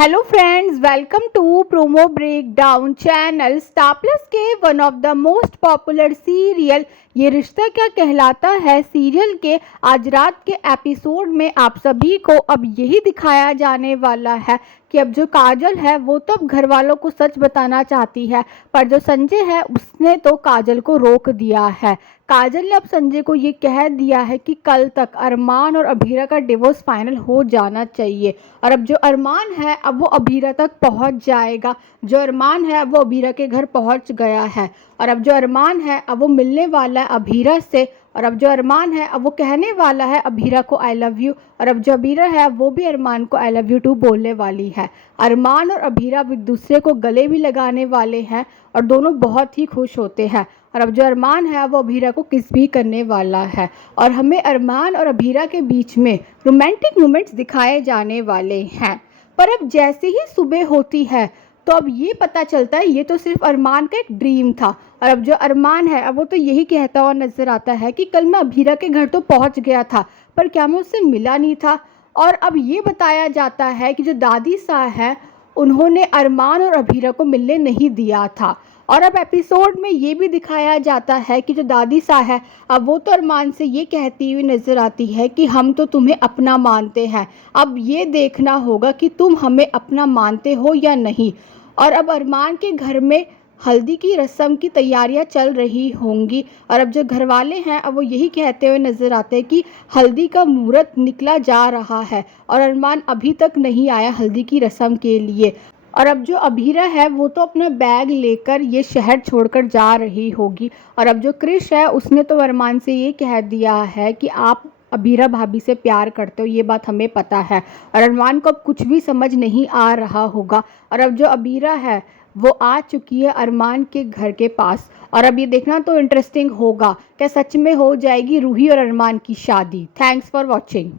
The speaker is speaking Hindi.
Hello friends, welcome to promo breakdown channel. Star Plus के one of the most popular serial ये रिश्ता क्या कहलाता है सीरियल के आज रात के एपिसोड में आप सभी को अब यही दिखाया जाने वाला है कि अब जो काजल है वो तो अब घर वालों को सच बताना चाहती है, पर जो संजय है उसने तो काजल को रोक दिया है। काजल ने अब संजय को ये कह दिया है कि कल तक अरमान और अभीरा का डिवोर्स फाइनल हो जाना चाहिए, और अब जो अरमान है अब वो अभीरा तक पहुंच जाएगा। जो अरमान है अब वो अभीरा के घर पहुंच गया है, और अब जो अरमान है अब वो मिलने वाला है अभीरा से, और अब जो अरमान है अब वो कहने वाला है अभीरा को आई लव यू, और अब जो अभीरा है वो भी अरमान को आई लव यू टू बोलने वाली है। अरमान और अभीरा अब एक दूसरे को गले भी लगाने वाले हैं और दोनों बहुत ही खुश होते हैं, और अब जो अरमान है वो अभीरा को किस भी करने वाला है, और हमें अरमान और अभीरा के बीच में रोमांटिक मोमेंट्स दिखाए जाने वाले हैं। पर अब जैसे ही सुबह होती है तो अब ये पता चलता है ये तो सिर्फ अरमान का एक ड्रीम था, और अब जो अरमान है अब वो तो यही कहता हुआ नजर आता है कि कल मैं अभीरा के घर तो पहुंच गया था, पर क्या मैं उससे मिला नहीं था। और अब ये बताया जाता है कि जो दादी सा है उन्होंने अरमान और अभीरा को मिलने नहीं दिया था, और अब एपिसोड में ये भी दिखाया जाता है कि जो दादी सा है अब वो तो अरमान से ये कहती हुई नज़र आती है कि हम तो तुम्हें अपना मानते हैं, अब ये देखना होगा कि तुम हमें अपना मानते हो या नहीं। और अब अरमान के घर में हल्दी की रस्म की तैयारियां चल रही होंगी, और अब जो घर वाले हैं अब वो यही कहते हुए नज़र आते हैं कि हल्दी का मुहूर्त निकला जा रहा है, और अरमान अभी तक नहीं आया हल्दी की रस्म के लिए। और अब जो अभीरा है वो तो अपना बैग लेकर ये शहर छोड़कर जा रही होगी, और अब जो क्रिश है उसने तो अरमान से ये कह दिया है कि आप अभीरा भाभी से प्यार करते हो, ये बात हमें पता है। और अरमान को अब कुछ भी समझ नहीं आ रहा होगा, और अब जो अभीरा है वो आ चुकी है अरमान के घर के पास, और अब ये देखना तो इंटरेस्टिंग होगा क्या सच में हो जाएगी रूही और अरमान की शादी। Thanks for watching.